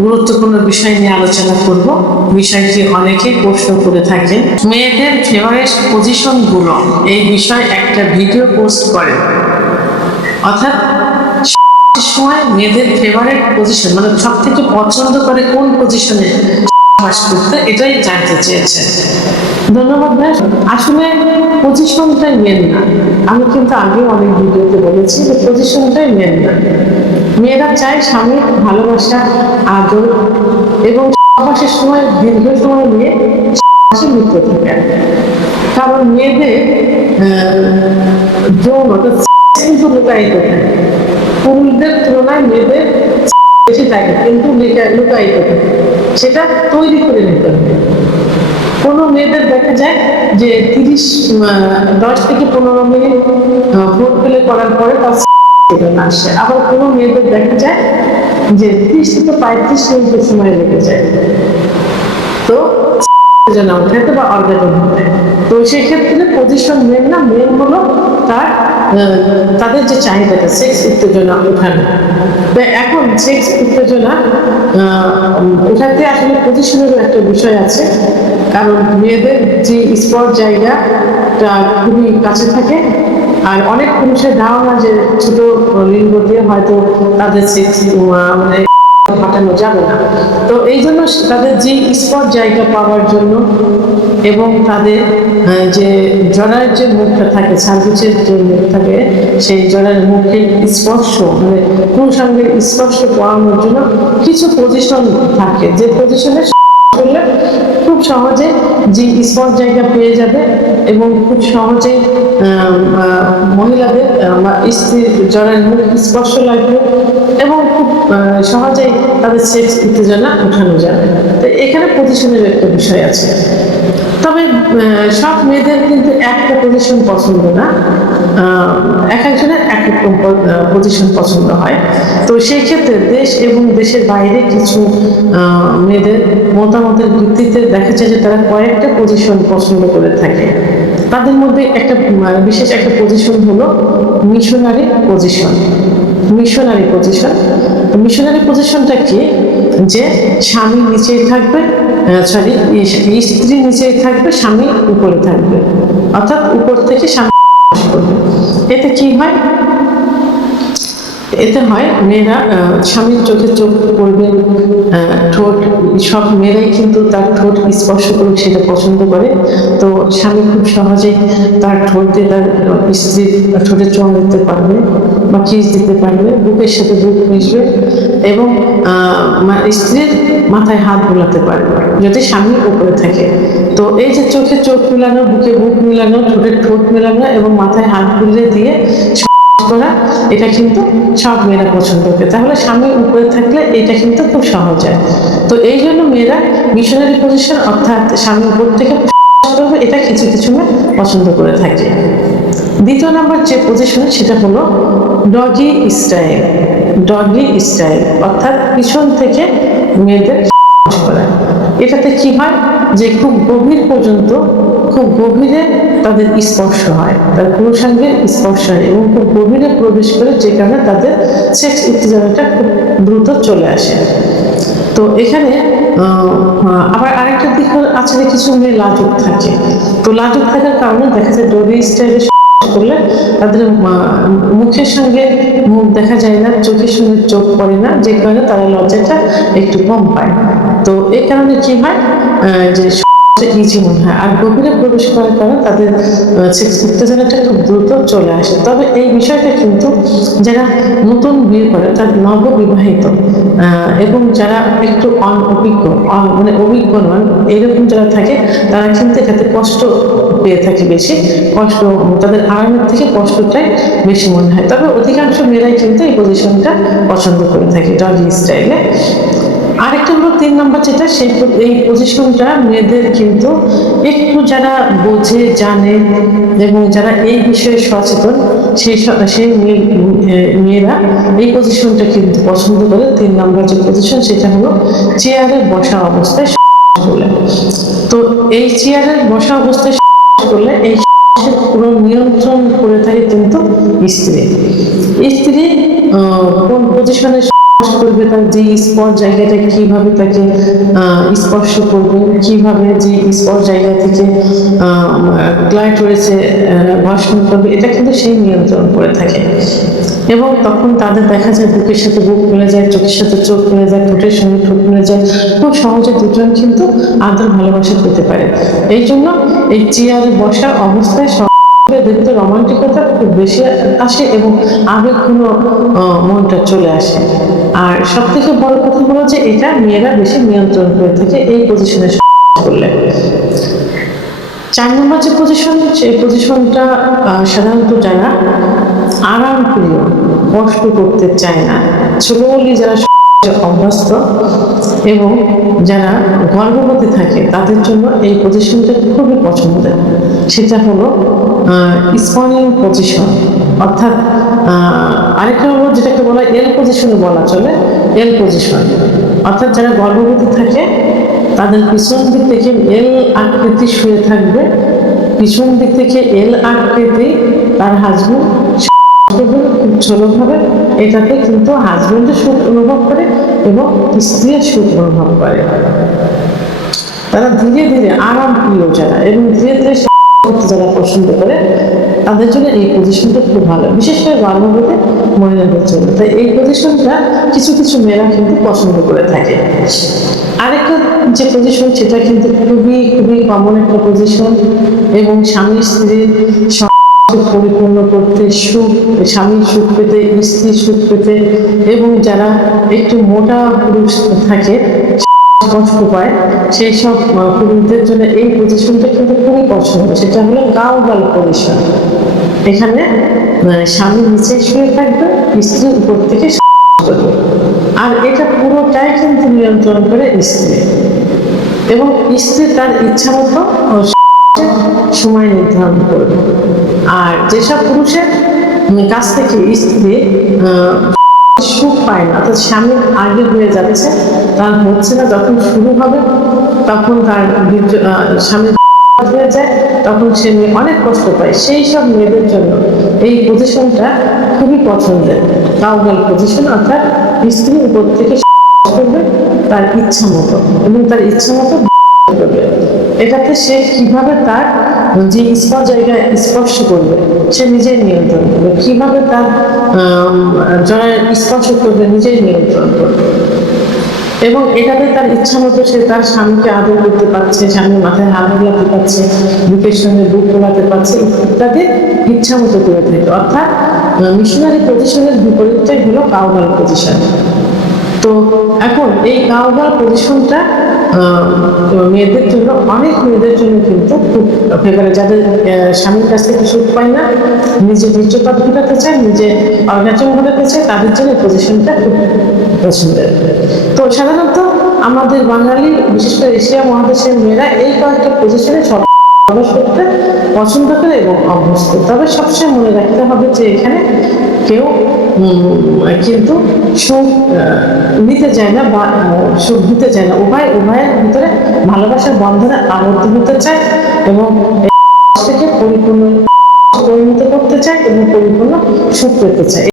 গুরুত্বপূর্ণ বিষয় নিয়ে আলোচনা করব। বিষয়টি অনেকে প্রশ্ন করে থাকে। মেয়েদের ফেভারিট পজিশন গুলো এই বিষয়ে একটা ভিডিও পোস্ট করে, অর্থাৎ সময় মেয়েদের ফেভারিট পজিশন মানে সব থেকে পছন্দ করে কোন পজিশনে বাস করতে, এটাই জানতে চেয়েছে। ধন্যবাদ ভাই। আসলে পজিশনটাই মেন না, আমি কিন্তু আগে অনেক ভিডিওতে বলেছি যে পজিশনটাই মেন না। মেয়েরা চায় স্বামীর ভালোবাসা, আদর এবং সহবাসের সময় দীর্ঘ সময় নিয়ে লিপ্ত থাকে। কারণ মেয়েদের যৌন কিন্তু লুকায়িত থাকে, পুরুষদের তুলনায় মেয়েদের বেশি থাকে কিন্তু লুকায়িত থাকে, সেটা তৈরি করে নিতে হবে। কোনো মেয়েদের দেখা যায় যে 10 থেকে 15 মিনিট ফোন প্লে করার পরে তার আসে, আবার কোনো মেয়েদের দেখা যায় যে 30 থেকে 35 মিনিটের সময় লেগে যায় তো উত্তেজনা উঠাইতে বা অর্গাজম হতে। তো সেক্ষেত্রে পজিশন মেন না, মেন হলো তাদের যে চাহিদাটা সেক্স উত্তেজনা ওঠানো। এখন সেক্স উত্তেজনা ওঠাতে আসলে পজিশনেরও একটা বিষয় আছে, কারণ মেয়েদের যে স্পট জায়গাটা খুবই কাছে থাকে, আর অনেক পুরুষের ধারণা যে ছোট লিঙ্গ দিয়ে হয়তো তাদের সেক্স মানে ফাটানো যাবে না। তো এই জন্য তাদের যে স্পট জায়গা পাওয়ার জন্য এবং তাদের যে জরার যে মুখটা থাকে, সার্ভিসের যে মুখ থাকে, সেই জরার মুখের স্পর্শ মানে পুরুষাঙ্গের স্পর্শ পড়ানোর জন্য কিছু পজিশন থাকে, যে পজিশনে করলে খুব সহজে যে স্পট জায়গা পেয়ে যাবে এবং খুব সহজেই মহিলাদের স্ত্রীর জরার মুখ স্পর্শ লাগবে এবং খুব সহজেই তাদের সেক্স উত্তেজনা উঠানো যাবে। তো এখানে পজিশনের একটা বিষয় আছে। তবে সব মেয়েদের কিন্তু একটা পজিশন পছন্দ না, এক একজনের এক এক পজিশন পছন্দ হয়। তো সেই ক্ষেত্রে দেশ এবং দেশের বাইরে কিছু মেয়েদের মতামতের ভিত্তিতে দেখা যায় যে তারা কয়েকটা পজিশন পছন্দ করে থাকে। তাদের মধ্যে একটা বিশেষ একটা পজিশন হলো missionary position. Missionary position, missionary পজিশনটা কি, যে স্বামী নিচেই থাকবে, স্ত্রী নিচেই থাকবে, স্বামী উপরে থাকবে, অর্থাৎ উপর থেকে স্বামী করবে। এতে কি হয়, এতে হয় মেয়েরা স্বামীর চোখে চোখ পড়বে, ঠোঁট, সব মেয়েরাই কিন্তু তার ঠোঁট স্পর্শ করুক সেটা পছন্দ করে। তো স্বামী খুব সহজেই তার ঠোঁট দিয়ে তার স্ত্রীর ঠোঁটে চোখ দিতে পারবে বা কিস দিতে পারবে, বুকের সাথে বুক মিশবে এবং স্ত্রীর মাথায় হাত বোলাতে পারবে যদি স্বামী উপরে থাকে। তো এই যে চোখে চোখ মিলানো, বুকে বুক মিলানো, ঠোঁটে ঠোঁট মিলানো এবং মাথায় হাত বুলিয়ে দিয়ে করা, এটা কিন্তু সব মেয়েরা পছন্দ করে। তাহলে স্বামী উপরে থাকলে এটা কিন্তু খুব সহজ হয়। তো এই জন্য মেয়েরা মিশনারি পজিশন অর্থাৎ স্বামী উপর থেকে এটা কিছু কিছু মেয়ে পছন্দ করে থাকে। দ্বিতীয় নম্বর যে পজিশন সেটা হলো ডগি স্টাইল। ডগি স্টাইল অর্থাৎ পিছন থেকে মেয়েদের করা। এটাতে কি হয় যে খুব গভীর পর্যন্ত, খুব গভীরে তাদের স্পর্শ হয়, তার পুরুষাঙ্গের স্পর্শ হয় এবং খুব গভীরে প্রবেশ করে, যে কারণে তাদের সেক্স উত্তেজনাটা খুব দ্রুত চলে আসে। তো এখানে আবার আরেকটা দিক আছে যে কিছু মেয়ে লাজুক থাকে। তো লাজুক থাকার কারণে দেখা যায় ডগি স্টাইলে করলে তাদের মুখের সঙ্গে মুখ দেখা যায় না, চোখের সঙ্গে চোখ পড়ে না, যে কারণে তারা লজ্জাটা একটু কম পায়। তো এই কারণে কি হয় যে ইজি মনে হয়, আর গভীরে প্রবেশ করার কারণে তাদের সেক্স উত্তেজনাটা খুব দ্রুত চলে আসে। তবে এই বিষয়টা কিন্তু যারা নতুন বিয়ে করে, তার নববিবাহিত এবং যারা একটু অনভিজ্ঞ মানে অভিজ্ঞ নন এরকম যারা থাকে, তারা কিন্তু এটাতে কষ্ট পেয়ে থাকে, বেশি কষ্ট, তাদের আরামের থেকে কষ্টটাই বেশি মনে হয়। তবে অধিকাংশ মেয়েরাই কিন্তু এই পজিশনটা পছন্দ করে থাকে ডগি স্টাইলে। আরেকটা হলো 3 নম্বর যেটা, এই পজিশনটা মেয়েদের কিন্তু একটু যারা বোঝে, জানে এবং যারা এই বিষয়ে সচেতন, সেই মেয়েরা এই পজিশনটা কিন্তু পছন্দ করে। 3 নম্বর যে পজিশন সেটা হলো চেয়ারে বসা অবস্থায় করলে। তো এই চেয়ারের বসা অবস্থায় করলে এই পুরো নিয়ন্ত্রণ করে থাকে কিন্তু স্ত্রী। স্ত্রী কোন পজিশনে করবে, তার যে স্পট জায়গাটা কিভাবে তাকে স্পর্শ করবে, কিভাবে যে স্পট জায়গা থেকে ক্লাইটোরিসে ঘর্ষণ করবে, এটা কিন্তু সেই নিয়ন্ত্রণ করে থাকে। এবং তখন তাদের দেখা যায় বুকের সাথে বুক মিলে যায়, চোখের সাথে চোখ মিলে যায়, ঠোঁটের সঙ্গে ঠোঁট মিলে যায়, খুব সহজে দুজন কিন্তু আদর ভালোবাসা পেতে পারে। এই জন্য এই চেয়ারে বসার অবস্থায় দেখতে রোমান্টিকতা খুব বেশি আসে এবং আবেগঘন মনটা চলে আসে। আর সব থেকে বড় কথা হলো যে এটা মেয়েরা বেশি নিয়ন্ত্রণ করে থাকে এই পজিশনে করলে। 4 নম্বর যে পজিশন, সেই পজিশনটা সাধারণত যারা আরাম প্রিয়, কষ্ট করতে চায় না, স্লোলি যারা অভ্যস্ত এবং যারা গর্ভবতী থাকে তাদের জন্য এই পজিশনটা খুবই পছন্দের। সেটা হলো স্পনিং পজিশন, অর্থাৎ আরেকটা হলো যেটাকে বলা এল পজিশনে বলা চলে, এল পজিশন, অর্থাৎ যারা গর্ভবতী থাকে তাদের পিছন দিক থেকে এল আকৃতি শুয়ে থাকবে, পিছন দিক থেকে এল আকৃতি তার হাজবেন্ড ঝোলকভাবে, এটাতে কিন্তু হাজবেন্ডের সুখ অনুভব করে এবং স্ত্রীর সুখ অনুভব করে। তারা ধীরে ধীরে আরাম প্রিয় যারা এবং ধীরে ধীরে যারা পছন্দ করে তাদের জন্য এই পজিশনটা খুব ভালো, বিশেষ করে গর্ভবতী মহিলাদের জন্য। তাই এই পজিশনটা কিছু কিছু মেয়েরা কিন্তু পছন্দ করে থাকে। আরেকটা যে পজিশন, সেটা কিন্তু খুবই খুবই কমন একটা পজিশন এবং স্বামী স্ত্রীর পরিপূর্ণ করতে, সুখ, স্বামীর সুখ পেতে, স্ত্রীর সুখ পেতে এবং যারা একটু মোটা পুরুষ থাকে কষ্ট পায় সেই সব পুরুষদের জন্য এই পজিশনটা কিন্তু খুবই পছন্দ। সেটা হলো কাউগাল পজিশন। এখানে স্বামী নিচে শুয়ে থাকবে, স্ত্রী উপর থেকে আর এটা পুরোটাই কিন্তু নিয়ন্ত্রণ করে স্ত্রী এবং স্ত্রী তার ইচ্ছা মতো সময় নির্ধারণ করবে। আর যেসব পুরুষের কাছ থেকে স্ত্রী সুখ পায় না, অর্থাৎ স্বামীর আগে হয়ে যাচ্ছে, তার হচ্ছে না, যখন শুরু হবে তখন তার স্বামী হয়ে যায়, তখন সে মেয়ে অনেক কষ্ট পায়, সেই সব মেয়েদের জন্য এই পজিশনটা খুবই পছন্দের, কাউগাল পজিশন, অর্থাৎ স্ত্রী উপর থেকে করবে তার ইচ্ছা মতো এবং তার ইচ্ছা মতো করবে। এটাতে সে কিভাবে তার যে জায়গায় স্পর্শ করবে সে নিজেই নিয়ন্ত্রণ করবে, কিভাবে তার জয়ের স্পর্শ করবে নিজেই নিয়ন্ত্রণ করবে এবং এটাতে তার ইচ্ছা মতো সে তার স্বামীকে আদর করতে পারছে, স্বামীর মাথায় হাত বোলাতে পারছে, বুকের সঙ্গে বুক বোলাতে পারছে, ইত্যাদি ইচ্ছা মতো করে থাকে। অর্থাৎ মিশনারি পজিশনের বিপরীতটাই হলো কাউগাল পজিশন। তো এখন এই কাউগাল পজিশনটা মেয়েদের জন্য, অনেক মেয়েদের জন্য কিন্তু খুব ফেভারিট, যাদের স্বামীর কাছ থেকে সুখ পায় না, নিজে বীর্যপাত ঘটাতে চায়, নিজে অর্গাজম ঘটাতে চায়, তাদের জন্য পজিশনটা খুব পছন্দের। তো সাধারণত আমাদের বাঙালি, বিশেষ করে এশিয়া মহাদেশের মেয়েরা এই কয়েকটা পজিশনে সব করতে পছন্দ করে এবং অভ্যস্ত। তবে সবসময় মনে রাখতে হবে যে এখানে কেউ কিন্তু সুখ নিতে চায় না বা সুখ দিতে চায় না, উভয়ের ভিতরে ভালোবাসার বন্ধনে আবদ্ধ হতে চায় এবং থেকে পরিপূর্ণ পরিণত করতে চায় এবং পরিপূর্ণ সুখ পেতে চায়।